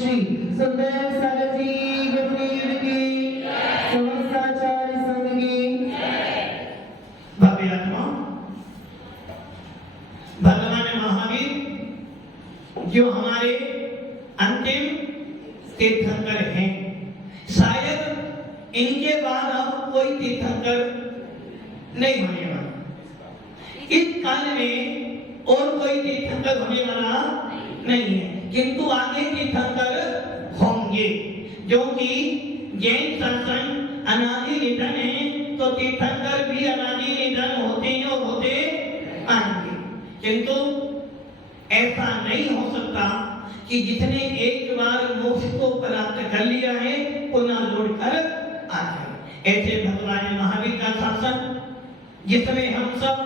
श्री सुखदेव सागर जी गुरुदेव की समस्त आचार्य संघ की भव्य आत्मा भगवान महावीर जो हमारे अंतिम तीर्थंकर हैं, शायद इनके बाद अब कोई तीर्थंकर नहीं होने वाला। इस काल में और कोई तीर्थंकर होने वाला नहीं है, किंतु आगे तीर्थंकर होंगे, जो कि जैन शासन अनादि निधन है, तो तीर्थंकर भी अनादि निधन होते हैं और होते आएंगे। किंतु ऐसा नहीं हो सकता कि जिसने एक बार मोक्ष को प्राप्त कर लिया है पुनः लौट कर आ जाए। ऐसे भगवान महावीर का शासन जिसमें हम सब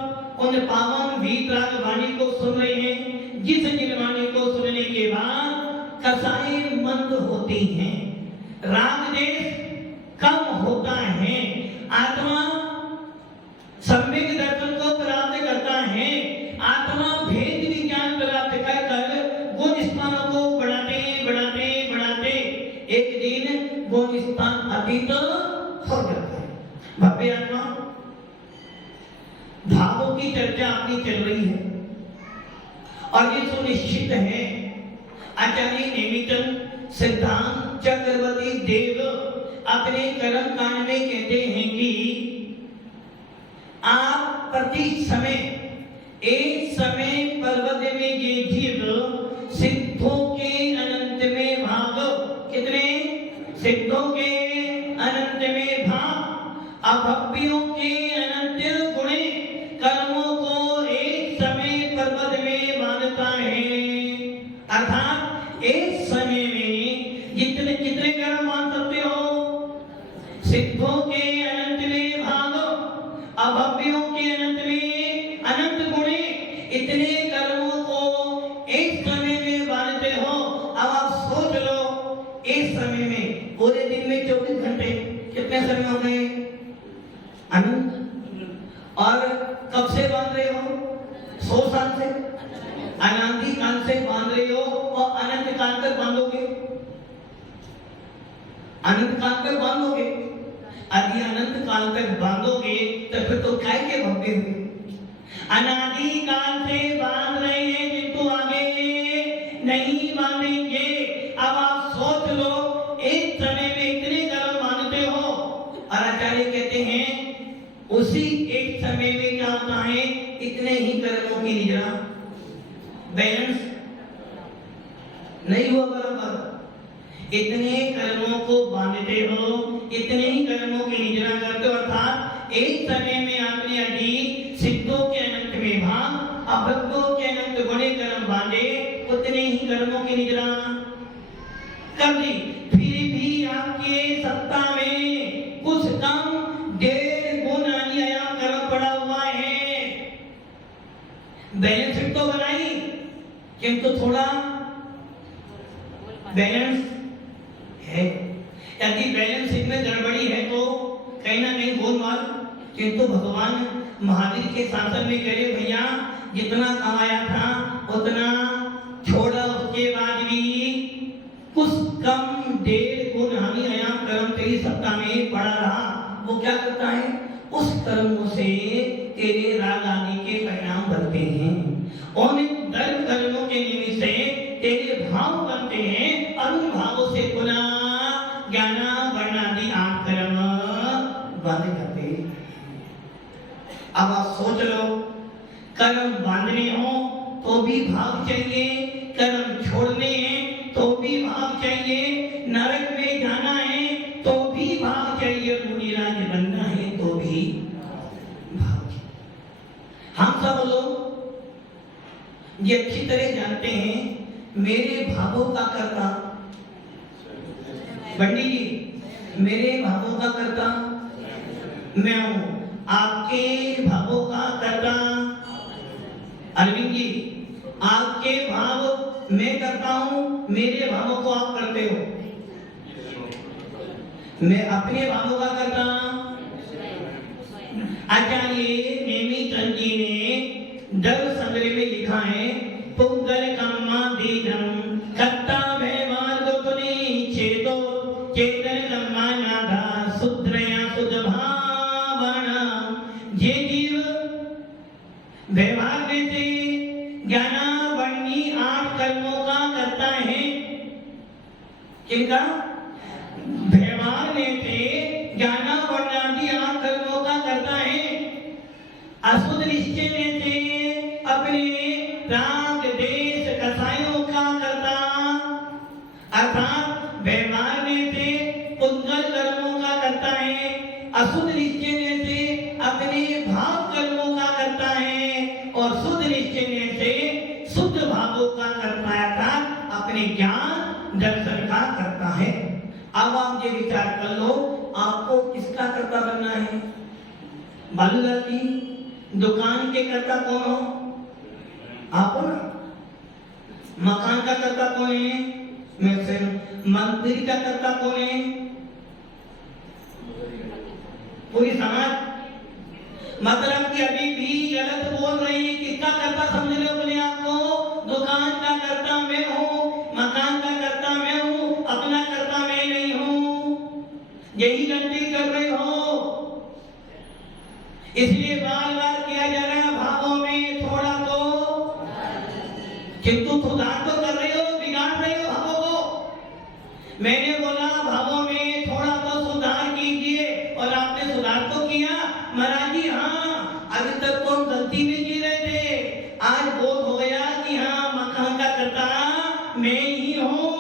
उन पावन वीतराग वाणी को सुन रहे हैं, जिस निर्वाणी को सुनने के बाद कसाई मंद होती हैं, राग देश कम होता है, आत्मा सम्यक दर्शन को प्राप्त करता है, आत्मा भेद विज्ञान प्राप्त कर गुण स्थानों को बढ़ाते बढ़ाते बढ़ाते एक दिन गुण स्थान अतीत हो जाता है। भव्य आत्मा भावों की चर्चा अपनी चल रही है और ये सुनिश्चित है, आचार्य नेमिचंद सिद्धांत चक्रवर्ती देव अपने कर्म कांड में कहते हैं कि आप प्रति समय एक समय पर्वत में ये जीव सिद्धों के अनंत में भाग, कितने सिद्धों के अनंत में भाग, अभव्यों के अनंत गुणे कर्मों को एक समय पर्वत में बांधता है। अर्थात एक समय में जितने कितने कर्म मान सकते हो, सिद्धों के अनंत में भाग, अभव्यों के अनंत में अनंत गुणे, इतने कर्मों को एक समय में बांधते हो। अब आप सोच लो, एक समय में पूरे दिन में 24 घंटे कितने समय हो गए? अनंत। और कब से बांध रहे हो? 100 साल से, अनादि काल से बांध रहे हो और अनंत काल तक बांधोगे, अनंत काल तक बांधोगे। यदि अनंत काल तक बांधोगे तो फिर तो काय के भव्य हुए? अनादि काल से बांध रहे हैं किंतु आगे नहीं बांधेंगे। अब आप सोच लो, एक समय में इतने कर्म बांधते हो और आचार्य कहते हैं उसी एक समय में क्या होता है, इतने ही कर्मों की निजरा बैलेंस नहीं हुआ बराबर। इतने कर्मों को बांधते हो, इतने ही कर्मों की निजरा करते हो, अर्थात एक समय में आपने यदि सिद्धों के अनंत में भाग, अभक्तों के अनंत गुणे कर्म बांधे, उतने ही कर्मों की निजरा कर दी, फिर भी आपके सत्ता में कुछ कम 1.5 गुण आयाम कर्म पड़ा हुआ है। बैलेंस शीट तो बनाई किंतु थोड़ा बैलेंस है। यदि बैलेंस शीट में गड़बड़ी है तो कहीं ना कहीं गोलमाल। किंतु भगवान महावीर के शासन में कह रहे भैया जितना कमाया था उतना छोड़ा, उसके बाद भी कुछ कम 1.5 गुण हानि आयाम कर्म तेरी सत्ता में पड़ा रहा। वो क्या करता है, उस कर्मों से तेरे राग आदि के परिणाम बनते हैं, उन धर्म कर्मों के निमित्त से तेरे भाव बनते हैं और उन भावों से पुनः ज्ञान वर्णादि 8 कर्म बांधे जाते हैं। अब आप सोच लो, कर्म बांधने हो तो भी भाव चाहिए, कर्म छोड़ने हैं तो भी भाव चाहिए, नरक में जाना है तो भी भाव चाहिए, मुनिराज बनना है तो भी भाव चाहिए। हम सब लोग ये अच्छी तरह जानते हैं, मेरे भावों का कर्ता बंडी जी, मेरे भावों का कर्ता मैं हूं, आपके भावों का कर्ता अरविंद जी, आपके भाव मैं करता हूं, मेरे भावों को आप करते हो। मैं अपने भावों का करता। आचार्य नेमिचंद जी ने धर्म संग्रह में लिखा है, पुंगल कम्मा दीनम कत्ता व्यवहार को किनका? व्यवहार ने थे ज्ञाना वर्णादि आठ कर्मों का करता है। अशुद्ध निश्चय ने थे अपने राग देश कसायों का करता, अर्थात व्यवहार ने थे पुंगल कर्मों का करता है, अशुद्ध निश्चय ने थे अपने भाव कर्मों का करता है, और शुद्ध निश्चय ने थे शुद्ध भावों का करता है, अर्थात अपने ज्ञान दर्शन का करता है। अब आप ये विचार कर लो, आपको किसका कर्ता बनना है? बालूलाल जी, दुकान के कर्ता कौन हो? आप हो ना। मकान का कर्ता कौन है? मैं से। मंदिर का कर्ता कौन है? पूरी समाज। मतलब कि अभी भी गलत बोल रहे हैं। किसका कर्ता समझ रहे हो अपने आप को? दुकान का कर्ता मैं हूँ, मकान का कर्ता मैं हूँ, अपना कर्ता मैं नहीं हूँ। यही गलती कर रहे हो। इसलिए बार बार किया जा रहा है भावों में थोड़ा तो, किंतु सुधार तो कर रहे हो, बिगाड़ रहे हो भावों को। मैंने बोला भावों में थोड़ा तो सुधार कीजिए, और आपने सुधार तो किया महाराज जी। हाँ, अभी तक तो गलती में जी रहे थे, आज बोध हो गया कि हाँ मकान का कर्ता मैं ही हूँ।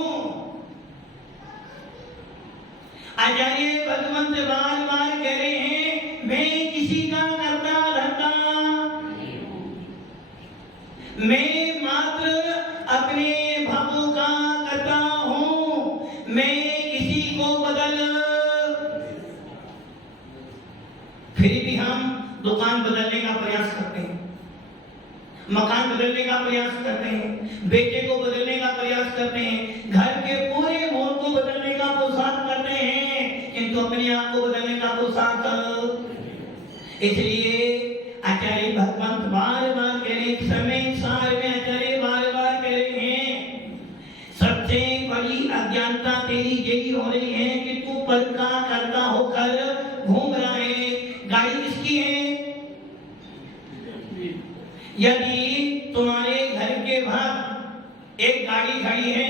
आचार्य भगवंत बार बार कह रहे हैं मैं किसी का कर्ता धर्ता, मैं मात्र अपने भावों का कर्ता हूँ, मैं किसी को बदल। फिर भी हम दुकान बदलने का प्रयास करते हैं, मकान बदलने का प्रयास करते हैं, बेटे को बदलने का प्रयास करते हैं, घर के पूरे माहौल को बदलने का पुरुषार्थ करते हैं, किंतु अपने आप को बदलने का पुरुषार्थ। इसलिए आचार्य भगवंत बार बार कह रहे, समय सार में आचार्य बार बार कह रहे हैं सबसे बड़ी अज्ञानता तेरी यही हो रही है कि तू पद का कर्ता होकर घूम रहा है। गाड़ी किसकी है? यदि तुम्हारे घर के बाहर एक गाड़ी खड़ी है,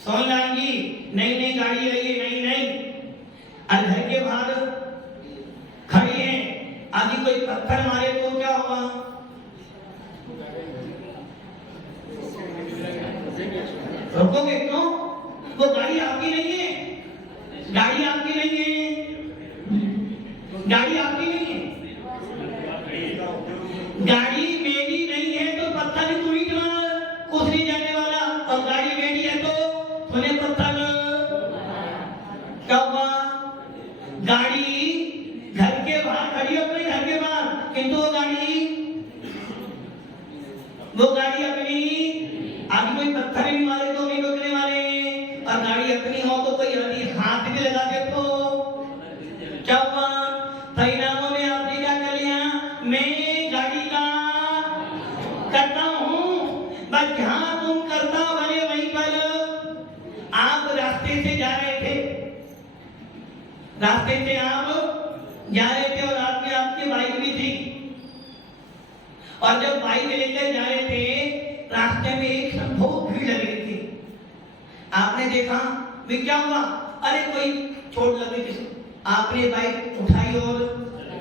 सोनलाल जी नई नई गाड़ी आई है, नई नई, और घर के बाहर खड़ी है, आदि कोई पत्थर मारे तो क्या होगा? रोकोगे क्यों? वो गाड़ी आपकी नहीं है, गाड़ी आपकी नहीं है, गाड़ी आपकी नहीं है, गाड़ी मेरी नहीं है तो पत्थर ही तुम्ही तुम्हारा कुछ नहीं जाने वाला, और गाड़ी मेरी है तो तुम्हें पत्थर क्या हुआ? गाड़ी घर के बाहर खड़ी है, अपने घर के बाहर, किंतु वो गाड़ी अपनी, आगे कोई पत्थर नहीं मारे तो नहीं रोकने वाले, और गाड़ी अपनी हो तो कोई यदि हाथ भी लगा दे तो क्या हुआ? परिणामों में आपने क्या कर लिया? मैं गाड़ी का करता हूँ, बस जहां तुम करता बने वहीं पर आप रास्ते से जा रहे थे, रास्ते से आप जा रहे थे, और रात में आपकी बाइक भी थी, और जब बाइक लेकर जा रहे थे रास्ते में एक बहुत भीड़ लग रही थी। आपने देखा भी क्या हुआ? अरे कोई चोट लग गई किसी, आपने बाइक उठाई और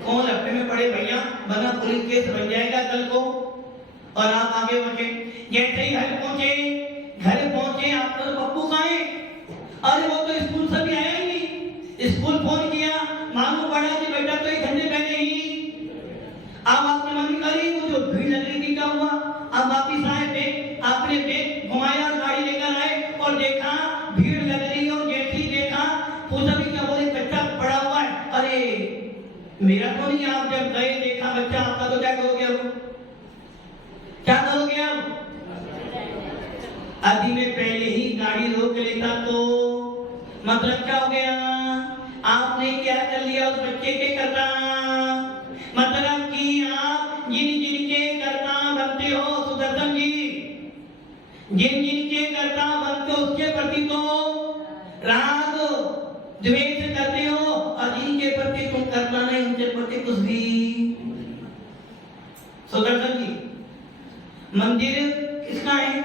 कौन लपटे में पड़े भैया, वरना पुलिस केस बन जाएगा कल को, और आप आगे बढ़े। जैसे ही घर पहुंचे आपका तो पप्पू कहाँ है? अरे वो तो स्कूल से भी आया ही नहीं, स्कूल फोन किया, मालूम पड़ा कि बेटा तो 1 घंटे पहले ही। अब आपने मम्मी करी, वो जो भीड़ लग रही थी क्या हुआ? अब वापिस आए थे, आपने बैग घुमाया, गाड़ी लेकर आए और देखा भीड़ लग रही, और जैसे ही देखा पूछा भी क्या बोले, बच्चा पड़ा हुआ है। अरे मेरा तो नहीं, आप जब गए देखा बच्चा आपका, तो क्या करोगे अब? क्या करोगे अब? आदि में पहले ही गाड़ी रोक लेता तो मतलब क्या हो गया? आपने क्या कर लिया उस बच्चे के कर्ता, मतलब कि आप जिनके कर्ता बनते हो सुदर्शन जी, जिनके कर्ता बनते हो उसके प्रति तो राग द्वेष करते हो, और जिनके प्रति तुम कर्ता नहीं उनके प्रति कुछ भी। सुदर्शन जी, मंदिर किसका है?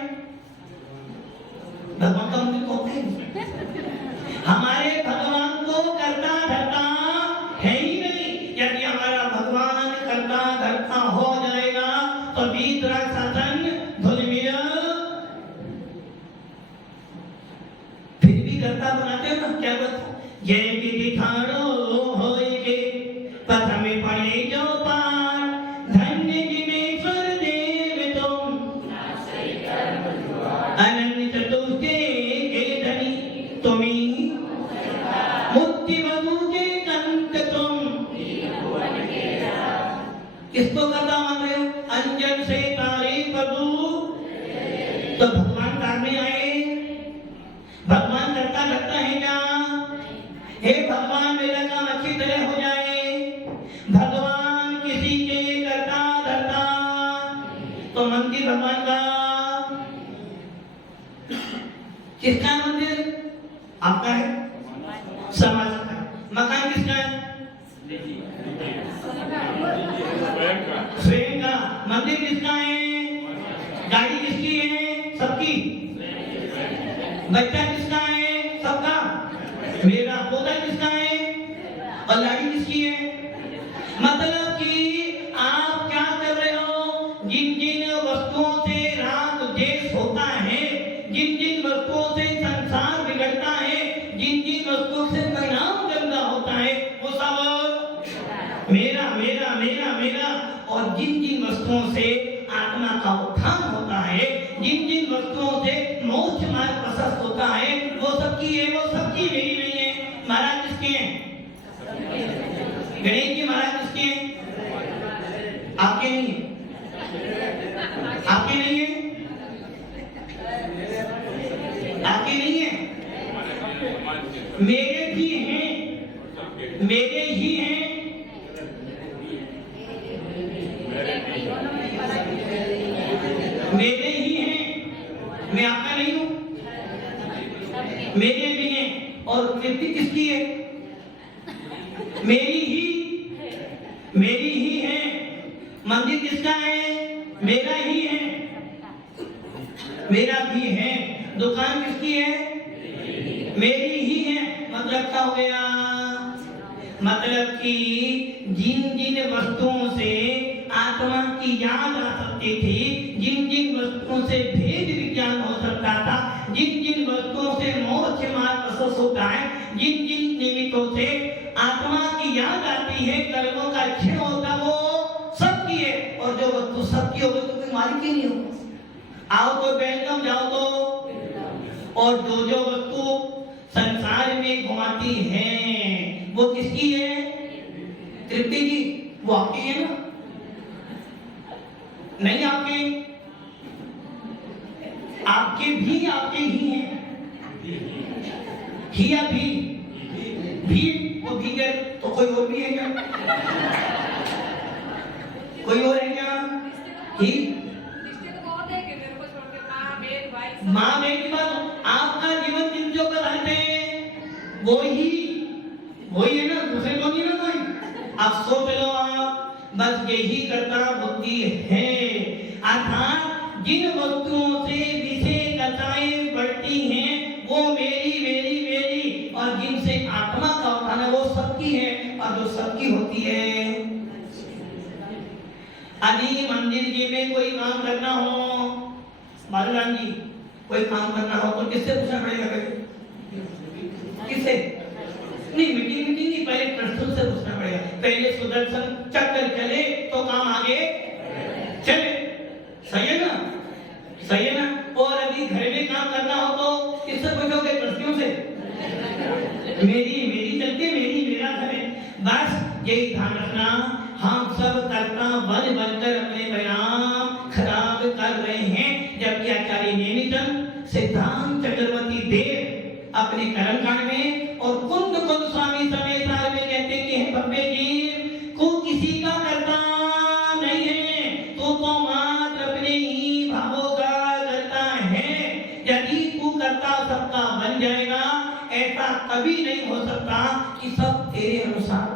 भगवान का मंदिर कौन है? दत्ता बनाते हो ना, क्या बोलते जय विधि ठाणो होइगे प्रथमे पढ़े जो पार धन्य जिनेश्वर देव तुम अनन्य चतुर्थे के धनी तुम्ही मुक्ति वधु के कंत तुम। किसको करता मान रहे हो? अंजन से तारे प्रभु। तो भगवान तारने आए, भगवान करता लगता है क्या? हे भगवान मेरा काम अच्छी तरह हो जाए। भगवान किसी के करता धरता तो मंदिर भगवान का किसका है? मंदिर आपका है, समाज का है। मकान किसका है? स्वयं का। मंदिर किसका है? गाड़ी किसकी है? सबकी। बच्चा किसका है? सबका। मेरा पोता किसका है? और लाड़ी किसकी है? मतलब कि आप क्या कर रहे हो? जिन जिन वस्तुओं से राग द्वेष होता है, जिन जिन वस्तुओं से संसार बिगड़ता है, जिन जिन वस्तुओं से परिणाम गंदा होता है, वो सब मेरा मेरा मेरा मेरा। और जिन जिन वस्तुओं से आत्मा का उत्थान होता है, जिन जिन वस्तुओं से मोक्ष मार्ग प्रशस्त होता है, वो सबकी है, वो सबकी मेरी नहीं है। महाराज किसके हैं? गणेश जी महाराज किसके हैं? आपके नहीं है? आपके नहीं है? आपके नहीं है? मेरे भी हैं, मेरे ही हैं। मेरे ही हैं, मैं आपका नहीं हूं। मेरे भी हैं। और कीर्ति किसकी है? मेरी ही है। मंदिर किसका है? मेरा ही है, मेरा भी है। दुकान किसकी है? मेरी ही है। मतलब क्या हो गया? मतलब कि जिन जिन वस्तुओं से आत्मा की याद आ सकती थी, जिन जिन वस्तुओं से भेद विज्ञान हो सकता था, जिन जिन वस्तुओं से मोक्ष मार्ग प्रशस्त होता है, जिन जिन निमित्तों से आत्मा की याद आती है, कर्मों का क्षय होता, वो सबकी है। और जो वस्तु सबकी होगी तो कोई मालिक ही नहीं होगा। आओ तो वेलकम, जाओ तो। और जो जो वस्तु संसार में घुमाती है वो किसकी है? तृप्ति जी, वो आपकी है ना? नहीं आपके? आपके भी आपके ही हैं। ही या भी वो भी है तो कोई और भी है क्या? कोई और है क्या? ही माँ बहन की बात। आपका जीवन जिन जो कर रहे थे वही है ना, दूसरे को नहीं ना कोई। आप सोच लो, आप बस यही करता बुद्धि है। अर्थात जिन वस्तुओं से विषय बढ़ती हैं वो मेरी मेरी मेरी, और जिनसे आत्मा का उत्थान है वो सबकी है। और जो सबकी होती है, अभी मंदिर जी में कोई काम करना हो, बालूराम जी कोई काम करना हो तो किससे पूछना पड़ेगा? किससे? नहीं, मीटिंग नहीं, पहले ट्रस्टों से पूछना पड़ेगा। पहले सुदर्शन चक्कर चले तो काम आगे चले। सही है ना? सही है ना? और अभी घर में काम करना हो तो किससे पूछोगे? ट्रस्टियों से। मेरी चलती, मेरी मेरा घर है। बस यही ध्यान रखना, हम सब कर्ता बन बनकर अपने परिणाम खराब कर रहे हैं। जबकि आचार्य नेमिचंद सिद्धांत चक्रवर्ती देव अपने कर्मकांड में और कुंद स्वामी समय साल में कहते कि हे बब्बे जी को किसी का करता नहीं है, तो मात्र अपने ही भावों का करता है। यदि तू करता सबका बन जाएगा, ऐसा कभी नहीं हो सकता कि सब तेरे अनुसार,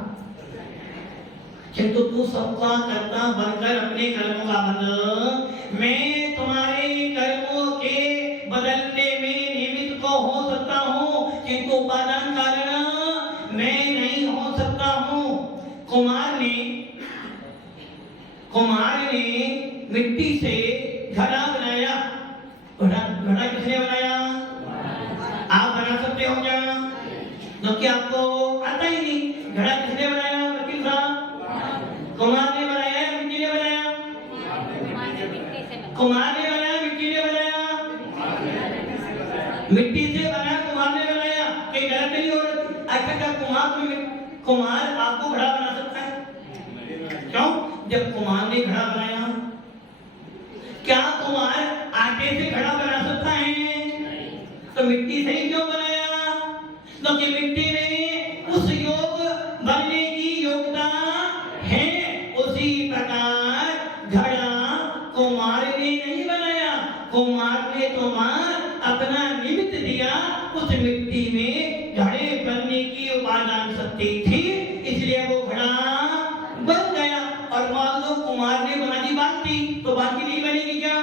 किंतु तू सबका करता बनकर अपने कर्मों का बंद। मैं तुम्हारे कर्मों के बदलने में निमित्त तो हो सकता हूँ, किंतु उपादान कारण मैं नहीं हो सकता हूँ। कुमार ने मिट्टी से घड़ा बनाया। घड़ा किसने बनाया? आप बना सकते हो क्या? जो कि आपको आता ही नहीं। घड़ा किसने बनाया वकील साहब? कुम्हार ने बनाया या मिट्टी ने बनाया? कुम्हार ने बनाया, मिट्टी ने बनाया? मिट्टी से बना, कुम्हार ने बनाया। कहीं गलत नहीं हो रहा? अच्छा, क्या कुम्हार आपको घड़ा बना सकता है? क्यों? जब कुम्हार ने घड़ा बनाया, क्या कुम्हार आटे से घड़ा बना सकता है? तो मिट्टी से ही क्यों बनाया? क्योंकि मिट्टी में उस योग बनने की योग्यता है। उसी प्रकार घड़ा कुम्हार ने नहीं बनाया, कुम्हार ने तो अपना निमित्त दिया। उस मिट्टी में घड़े बनने की उपादान शक्ति थी, इसलिए वो घड़ा बन गया। और मान लो कुम्हार ने बना दी बाल्टी, तो बाल्टी नहीं बनेगी क्या?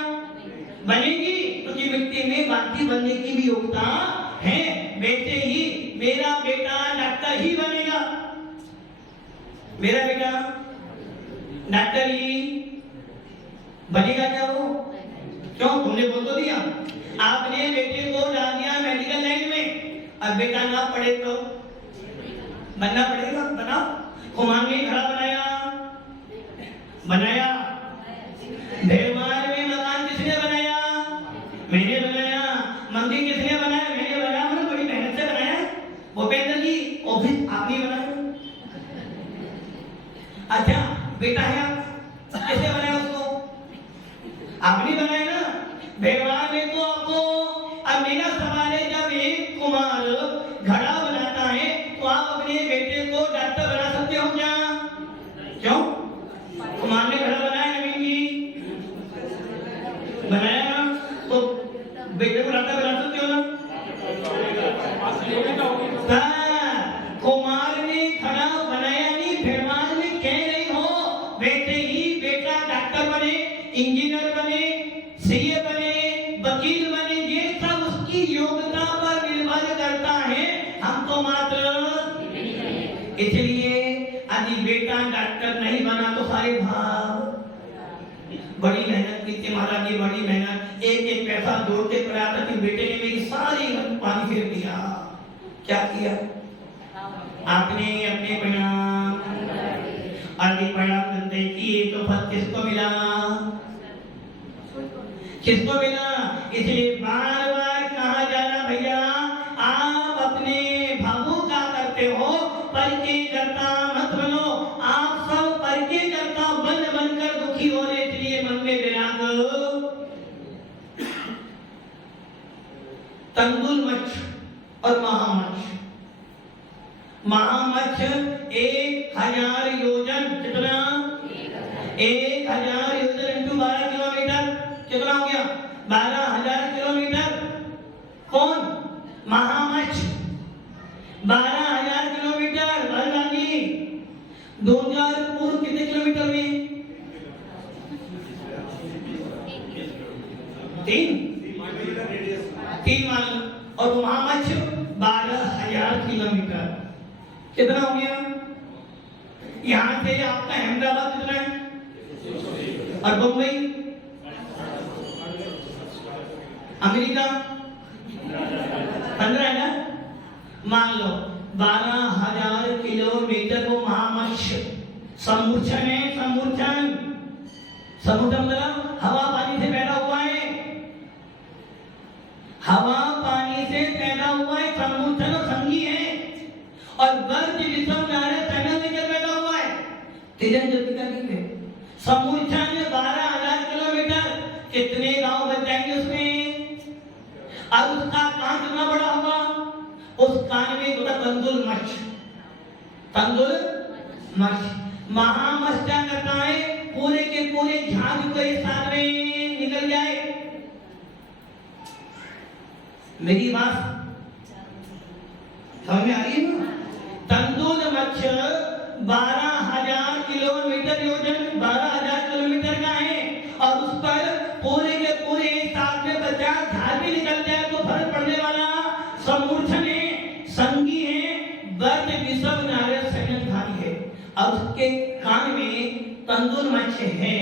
बनेगी, क्योंकि मिट्टी में बाल्टी बनने की भी योग्यता है। बेटे ही मेरा बेटा डॉक्टर ही बनेगा, मेरा बेटा डॉक्टर ही बनेगा क्या वो? क्यों? तुमने बोल तो दिया। आपने बेटे को डाल दिया मेडिकल लाइन में, अब बेटा ना पढ़े तो बनना पड़ेगा। बनाओ। कुम्हार ने घड़ा बनाया। भेड़मार में मकान किसने बनाया? मैंने बनाया। मंदिर किसने बनाया? मैंने बनाया। मैंने बड़ी मेहनत से बनाया। भूपेंद्र जी ऑफिस आपने बनाया। अच्छा, बेटा है आप, कैसे बनाया उसको? आपने बनाया ना। भेड़मार ने तो आपको। अब मेरा सवाल है, जब एक कुम्हार घड़ा बनाता है तो आप अपने बेटे को डॉक्टर बना सकते हो क्या? क्यों? कुम्हार ने घड़ा बनाया, नवीन जी बनाया ना, तो बेटे को डॉक्टर बना सकते हो ना? कुम्हार ने घड़ा बनाया नहीं, भेड़मार ने कह रही हो बेटे ही बेटा डॉक्टर बने, इंजीनियर बने, सीए बने, वकील बने। ये सब उसकी योग्यता पर निर्भर करता है। हम तो मात्र इसलिए यदि बेटा डॉक्टर नहीं बना तो सारे भाव बड़ी मेहनत की थी महाराज जी, बड़ी मेहनत, एक एक पैसा जोड़ते पड़ा था कि बेटे ने मेरी सारी पानी फेर दिया। क्या किया आपने? अपने परिणाम आदि परिणाम गंदे किए तो फल किसको मिला? किसको मिला? इसलिए बार बार कहा जाना, भैया आप अपने भावों का करते हो, पर के करता मत बनो। आप सब पर के करता बनकर दुखी हो रहे, इसलिए मन में विराग। तंदुल मच्छ और महामच्छ। महामच्छ 1000 योजन, कितना? 1000 योजन इंटू 12 किलोमीटर, कितना हो गया? 12000 किलोमीटर। कौन? महामच्छ 12000 किलोमीटर। भरवानी 2000 पूर्व कितने किलोमीटर में? 3 मान लो। और महामच्छ 12000 किलोमीटर, कितना हो गया? यहाँ से आपका अहमदाबाद कितना है? और बम्बई, अमेरिका 15 है ना? मान लो 12000 किलोमीटर वो महामच्छ समुच्चन है। समुच्चन मतलब हवा पानी से पैदा हुआ है। हवा पानी से पैदा हुआ है, समुच्चन और संगी है। और वर्ग विषम नारे सैनल में पैदा हुआ है, तेजन ज्योतिका जी में। समुच्चन 12000 किलोमीटर, कितने गांव बच जाएंगे उसमें? अब उसका कान कितना बड़ा होगा? उस कान में होता तंदुल मच्छ। तंदुल मच्छ। महामच्छ क्या करता है? पूरे के पूरे झाग को एक साथ में निकल जाए। मेरी बात समझ में आ रही है ना? तंदुल मच्छ 12000 किलोमीटर योजन, 12000 किलोमीटर का है। और उस पर पूरे के पूरे एक साथ में 50 झाग भी निकल जाए तो फर्क पड़ने वाला समूर्छन है, संगी है, वर्ग विषम नारे सैनधारी है। अब उसके कान में तंदुल मच्छ है,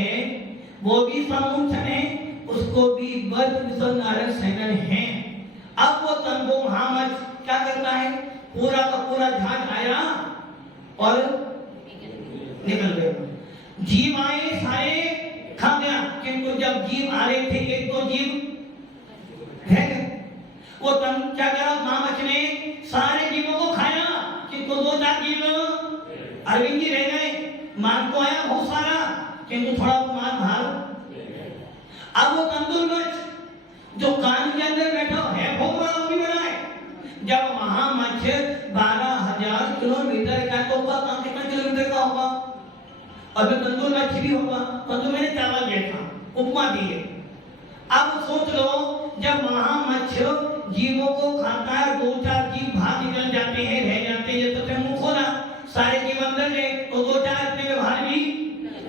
वो भी समूर्छन है, उसको भी वर्ग विषम नारे सैनन है। अब वो तंदु महामच्छ क्या करता है? पूरा का पूरा जहाज आया और निकल गए। जीव आए सारे खा गया, किंतु जब जीव आ रहे थे एक तो जीव रह गए। वो क्या करा, माँ मच्छ ने सारे जीवों को खाया, किंतु दो चार जीव अरविंद जी रह गए। मान तो आया बहुत सारा, किंतु थोड़ा मान भार। अब वो तंदुर मच्छ जो कान के अंदर बैठा है बहुत बड़ा, वो भी बड़ा है। जब महामच्छ 12,000 किलोमीटर का, तो वह कितना किलोमीटर का होगा, और जो तंदुर मच्छ भी होगा। तंदुर मैंने चावल दिया था, उपमा दी है। अब सोच लो, जब महामच्छ जीवों को खाता है, दो चार जीव बाहर निकल जाते हैं, रह जाते हैं, जैसे तो मुंह खोला सारे जीव अंदर गए, तो दो चार इतने में बाहर भी।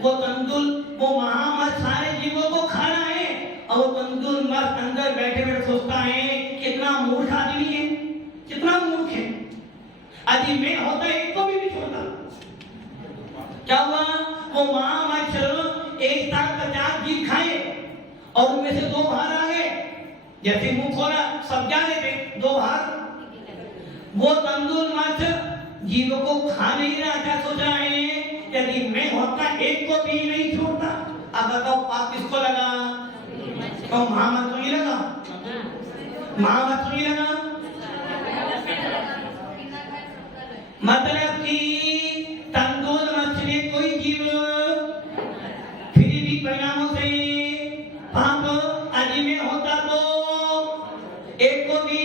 वो तंदुर, वो महामच्छ सारे जीवों को खा रहा है, और वो तंदुर मस्त अंदर बैठे बैठे सोचता है कितना मूर्ख आदमी है, कितना मूर्ख है। यदि मैं होता एक को भी नहीं छोड़ता। क्या हुआ, वो महामच्छ एक साथ 50 जीव खाए और उनमें से 2 बाहर आ गए। जैसे मुंह खोला सब जा रहे थे, 2 बाहर। वो तंदुर मच्छ जीवों को खा नहीं रहा था, सोच रहा है यदि मैं होता एक को भी नहीं छोड़ता। अब बताओ पाप किसको लगा, तो महामच्छ को ही लगा, महामच्छ को ही लगा। मतलब कि तंदुर मच्छ ने कोई जीव फिर भी परिणामों से पाप आदि में होता तो एक को भी,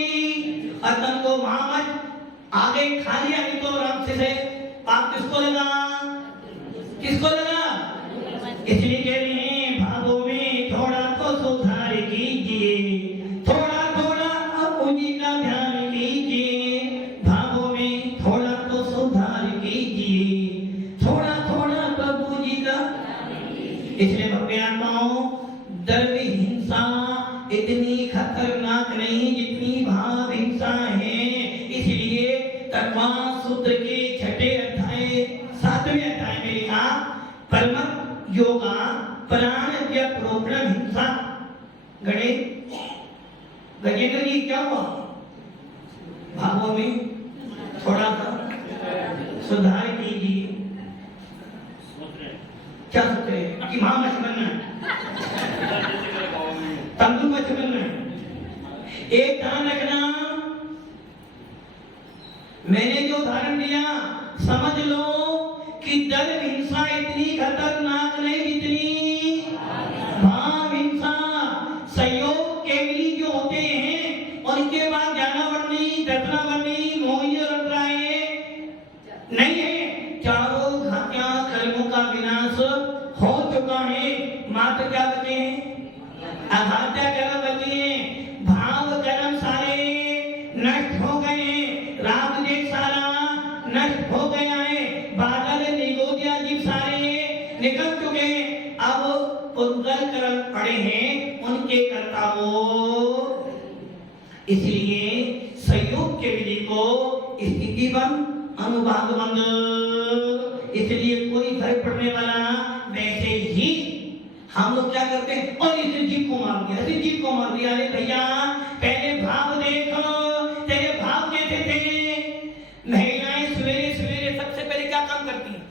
अतन को महामच्छ आगे खा लिया, नहीं तो रब से पाप किसको लगा, किसको लगा। इसलिए कह रहे हैं भावों में थोड़ा तो सुधार कीजिए, थोड़ा थोड़ा प्रभु जी का ध्यान कीजिए। भावों में थोड़ा तो सुधार कीजिए, थोड़ा थोड़ा प्रभु जी का। इसलिए भक्ति आत्माओं, द्रव्य हिंसा इतनी खतरनाक नहीं जितनी भाव हिंसा है। इसलिए तत्वां सूत्र के 6वें अध्याय 7वें अध्याय में लिखा, परमत योगा प्राण प्रोग्राम हिंसा। गजेंद्र जी क्या हुआ, भावों में थोड़ा सा सुधार कीजिए। क्या सोच रहे हैं कि महामच्छ बनना है, तंदुर मच्छ बनना है। एक ध्यान रखना, मैंने जो उदाहरण दिया समझ लो कि दर्द हिंसा इतनी खतरनाक नहीं जितनी भाव हिंसा। सहयोग के भी जो होते हैं, उनके बाद ज्ञानावर्णी, दर्शनावर्णी, मोही और अभिप्राय नहीं है। चारों घातियां कर्मों का विनाश हो चुका है, मात्र क्या बचे हैं, अघात्या कर्म बचे हैं। भाव कर्म सारे नष्ट हो गए हैं, राग देश सारा नष्ट हो गया है, बादल निगोदिया जीव सारे निकल चुके हैं। अब उद्गल कर्म पड़े हैं उनके कर्ता वो। इसलिए सहयोग के विधि को स्थिति बंद, अनुभाग बंद। इसलिए कोई फर्क पड़ने वाला, वैसे ही हम लोग क्या करते हैं, और इसे जीव को मार दिया, इसे जीव को मार दिया। अरे भैया पहले भाव देखो, तेरे भाव कैसे थे। महिलाएं सवेरे सवेरे सबसे पहले क्या काम करती हैं,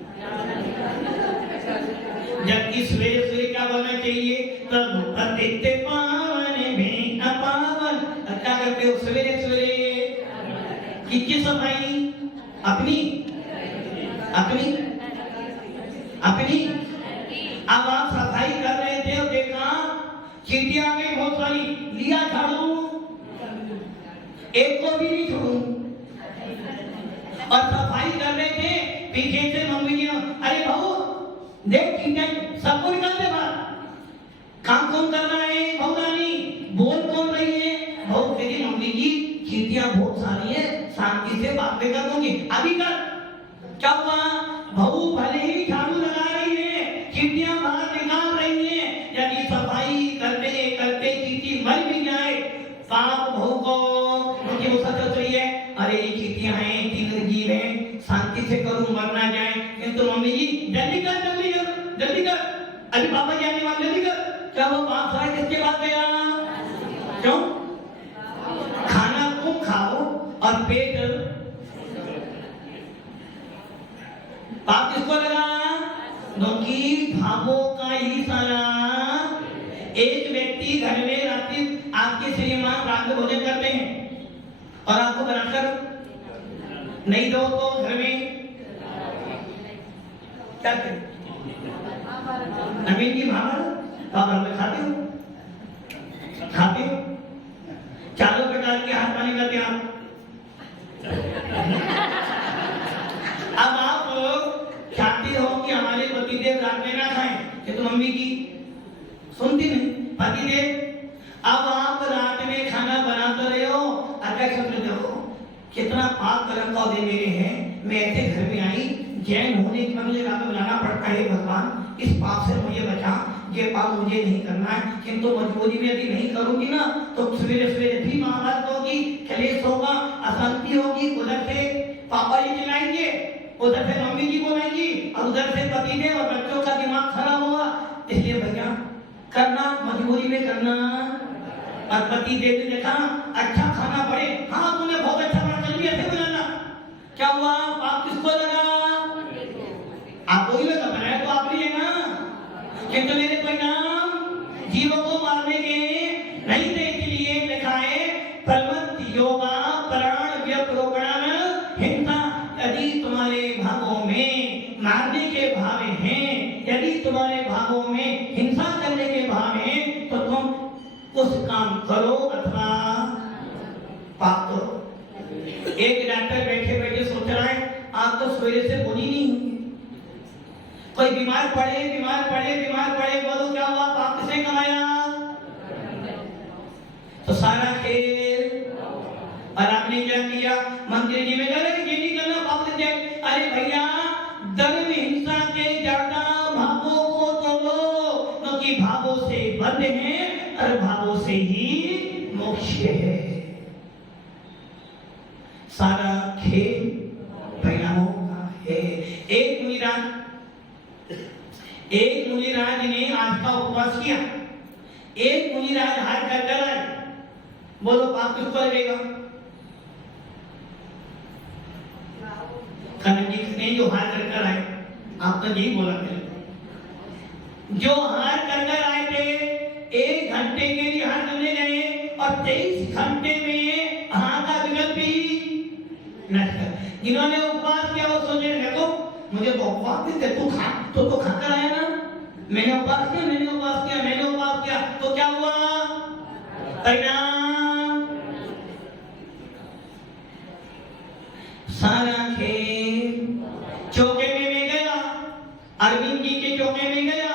जबकि सवेरे सवेरे क्या बोलना चाहिए, तब अतिथ्य पावन में अपावन। क्या करते हो सवेरे सवेरे, किसकी सफाई, अपनी अपनी अपनी। अब आप सफाई कर रहे थे और देखा चींटियां आ गई बहुत सारी, लिया झाड़ू, एक को भी नहीं छोड़ू। और सफाई कर रहे थे, पीछे से मम्मी जी, अरे बहू देख चींटियां, सबको निकालते बाहर। काम कौन कर रहा है, बहू रानी बोल कौन रही है। बहू तेरी मम्मी जी चींटियां बहुत सारी है, शांति से बातें कर दूंगी, अभी कर। क्या हुआ, बहू भले ही झाड़ू लगा रही है, चींटियां बाहर निकाल रही है। यदि सफाई करते करते चींटी मर भी जाए, पाप बहू को उनकी वो सच रही है, अरे ये चींटियां हैं, 3 जीव हैं, शांति से करूं मर ना जाए। किंतु मम्मी जी जल्दी कर, जल्दी कर, जल्दी कर, अभी पापा जी आने वाले, जल्दी कर। क्या वो पाप सारा किसके पास गया, क्यों, खाना तुम खाओ और पेट पाप किसको लगा? क्योंकि भावों का ही सारा। एक व्यक्ति घर में रात्रि आपके श्रीमान रात में भोजन करते हैं और आपको बनाकर नहीं दो तो घर में क्या करें? नवीन की भावना आप घर में खाते हो? खाते हो? चारों प्रकार के हाथ पानी करते आप। अब आप चाहते हो कि हमारे पतिदेव रात में ना खाएं, ये तो मम्मी की सुनती नहीं। पतिदेव अब आप रात में खाना बनाते रहे हो, अध्यक्ष देखो कितना पाप कर्म का दे मेरे हैं, मैं ऐसे घर में आई जैन होने के बाद मुझे रात में बनाना पड़ता है। भगवान इस पाप से मुझे बचा, ये पाप मुझे नहीं करना है, किंतु मजबूरी में यदि नहीं करूंगी ना तो सवेरे सवेरे भी महाभारत होगी, कलेश होगा, अशांति होगी, उधर से पापा जी चिल्लाएंगे, उधर से मम्मी जी बोलेंगी और उधर से पतिदेव और बच्चों का दिमाग खराब होगा। इसलिए भैया करना मजबूरी में करना। और पतिदेव ने देखा अच्छा खाना पड़े, हाँ तूने बहुत अच्छा बना, चल भी ऐसे बनाना। क्या हुआ? पाप किसको लगा? आपको ही लगा, बनाया तो आप ही है ना, किंतु मेरे परिणाम जीवों को मारने के नहीं थे। इसलिए लिखा है प्रमत्त योगा प्राण व्यपरोपण हिंसा। यदि तुम्हारे भावों में मारने के भाव हैं, यदि तुम्हारे भावों में हिंसा करने के भाव हैं, तो तुम उस काम करो अथवा पाप करो। एक डॉक्टर बैठे बैठे सोच रहा है आप तो सवेरे से बोली नहीं होंगी, कोई बीमार पड़े, बोलो क्या हुआ? पाप किसने कमाया? तो सारा खेल। और आपने क्या किया? मंदिर जी में गए, ये नहीं करना पाप लग जाए। अरे भैया धर्म हिंसा के ज्यादा भावों को तोड़ो, क्योंकि भावों से बंध है और भावों से ही मोक्ष है। सारा खेल परिणामों का है। एक मुनिराज ने आज का उपवास किया, एक मुनिराज हार कर आए, बोलो पाप किसको लगेगा? कनक जी ने जो हार कर आए, आप तो यही बोला मेरे, जो हार कर आए थे 1 घंटे के लिए हार करने गए और 23 घंटे में हार का विकल्प भी नष्ट कर। जिन्होंने उपवास किया वो सोचे देखो मुझे तो उपवास नहीं थे, तू खा कर आया ना, मैंने उपवास किया, तो क्या हुआ? परिणाम सारा खेल। चौके में मैं गया, अरविंद जी के चौके में गया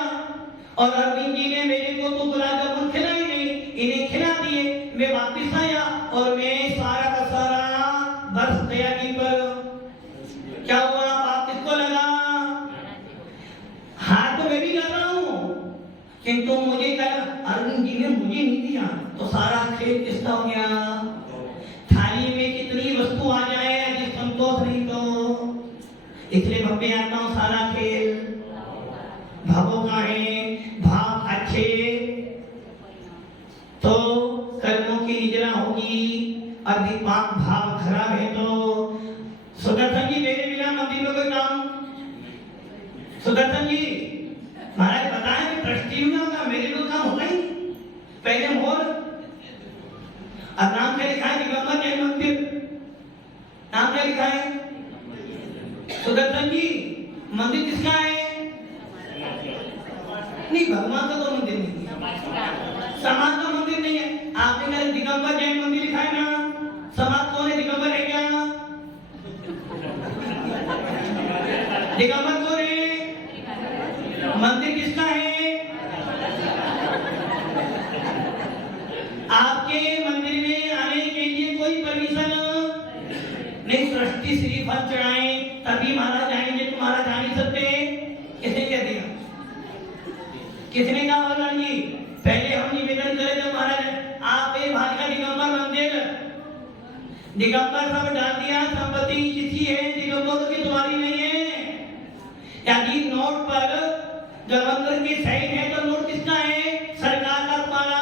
और अरविंद जी ने मेरे को तो गुलाब जामुन खिलाई नहीं, इन्हें खिला दिए। मैं वापिस आया और मैं सारा का सारा बरस गया जी पर। क्या हुआ? पाप किसको लगा? हाथ तो मैं भी कर रहा हूं, किंतु मुझे क्या? अरविंद जी ने मुझे नहीं दिया, तो सारा खेल किसका हो गया? थाली में कितनी वस्तु आ जाए यदि संतोष नहीं तो। इसलिए मैं आता हूं सारा खेल भावों का है। भाव अच्छे तो कर्मों की निजरा होगी, यदि पाप भाव खराब है तो। सुदर्शन जी मेरे बिना मंदिर में कोई काम? सुदर्शन जी महाराज बताएं कि ट्रस्टी में होगा, मेरे को काम होगा ही पहले मोर। अब नाम क्या लिखा है? दिगंबर जैन मंदिर। नाम क्या लिखा है? सुदर्शन जी मंदिर किसका है? नहीं भगवान का तो मंदिर नहीं है, समाज का मंदिर नहीं है। आपने कहा दिगंबर जैन मंदिर लिखा है ना, समाज कौन है? दिगंबर है क्या? दिगंबर कौन है? मंदिर किसका है? आपके मंदिर में आने के लिए कोई परमिशन नहीं। सृष्टि श्रीफल चढ़ाएं तभी महाराज आएंगे, तो महाराज आ नहीं सकते। किसने कह दिया? किसने कहा? भगवान जी पहले हम निवेदन करें जब महाराज आप भाई का दिगंबर मंदिर, दिगंबर सब डाल दिया, संपत्ति किसी है, दिगंबर की तुम्हारी नहीं है। यदि नोट पर गवर्नर की सही है तो नोट किसका है? सरकार का तुम्हारा।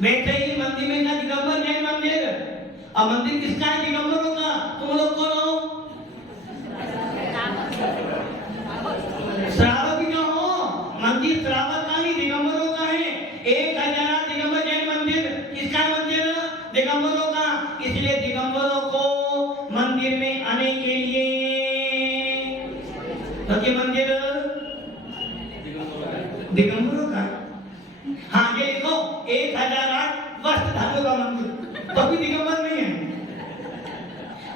वैसे ही मंदिर में ना दिगंबर जैन मंदिर, अब मंदिर किसका है? दिगंबरों का। तुम लोग कौन हो? मंदिर में आने के लिए तो ये मंदिर दिगंबरों का। हाँ ये देखो 1008 वस्त्रधारियों का मंदिर, तो भी दिगंबर नहीं है।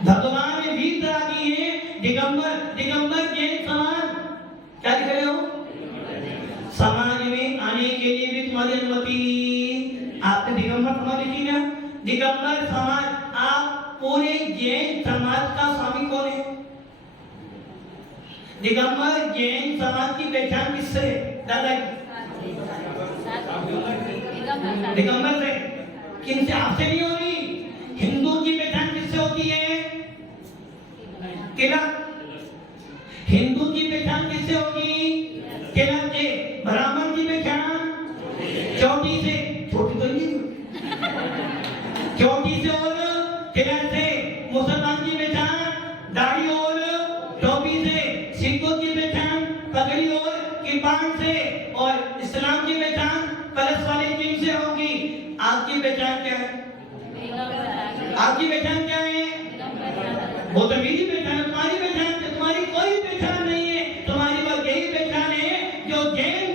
भगवान ने भी तरह की है दिगंबर जैन समाज। क्या दिख रहे हो? समाज में आने के लिए भी तुम्हारी अनुमति। आपने दिगंबर समाज देखी ना? दिगंबर समाज। आप पूरे जैन समाज का स्वामी कौन है? दिगंबर जैन समाज की पहचान किससे? दादाजी दिगंबर से। किनसे? आपसे नहीं हो रही। हिंदू की पहचान किससे होती है? तिलक। हिंदू की पहचान किससे होगी? तिलक से। ब्राह्मण की पहचान चोटी से। छोटी तो नहीं, चोटी से और तिलक से। मुसलमान की पहचान दाढ़ी और टोपी से। सिखों की पहचान पगड़ी और किरपान से। और इस्लाम की पहचान कलश वाले चिन्ह से होगी। आपकी पहचान क्या है? आपकी पहचान क्या है? वो तो मेरी पहचान है, तुम्हारी पहचान है। तुम्हारी कोई पहचान नहीं है। तुम्हारी बस यही पहचान है जो जैन,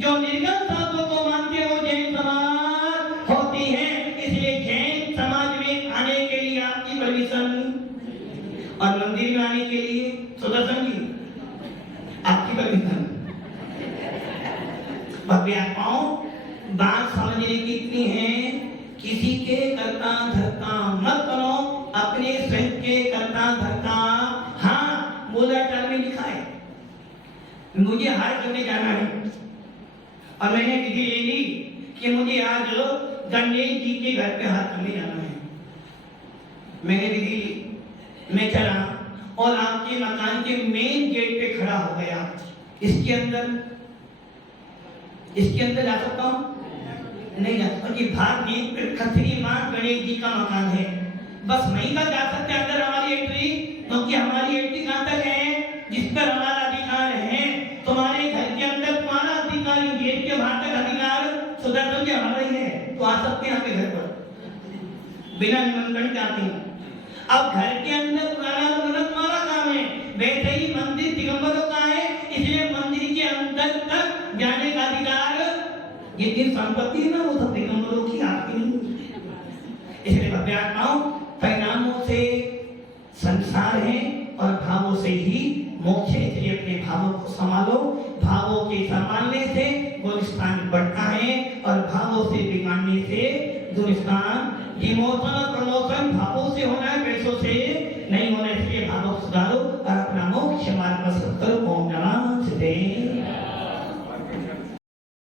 जो निर्गम साधुओं को मानते हैं, वो जैन समाज होती है। इसलिए जैन समाज में आने के लिए आपकी परमिशन, और मंदिर में आने के लिए सुदर्शन जी आपकी परमिशन। व्यापाओं बात समझने की इतनी है, किसी के करता धरता मत बनो, अपने स्वयं के करता धरता। हाँ मूलाचार में लिखा है मुझे हार करने जाना है, और मैंने विधि ले ली कि मुझे आज गणेश जी के घर पे हार करने जाना है। मैंने विधि ली, मैं चला और आपके मकान के मेन गेट पे खड़ा हो गया। इसके अंदर जा सकता हूँ? नहीं जा सकता। ये भाग खत्री मां गणेश जी का मकान है, बस वहीं का जा सकते हैं अंदर हमारी एंट्री, क्योंकि हमारी एंट्री कहां तक है? जिस पर हमारा अधिकार है। तुम्हारे घर के अंदर तुम्हारा अधिकार, गेट के बाहर तक अधिकार सुदर्शन के हमारा ही है, तो आ सकते हैं आपके घर पर बिना निमंत्रण के आते हैं। अब घर के अंदर पुराना तुम्हारा काम है, वैसे ही मंदिर दिगंबरों का है, इसलिए मंदिर के अंदर तक जाने का अधिकार, जितनी संपत्ति है ना वो सब दिगंबरों की, आपकी नहीं। इसलिए भव्यात्माओं, परिणामों से संसार है और भावों से ही मोक्ष है। इसलिए अपने भावों को संभालो। भावों के संभालने से गुणस्थान बढ़ता है और भावों से बिगाड़ने से दुर्स्थान, डिमोशन और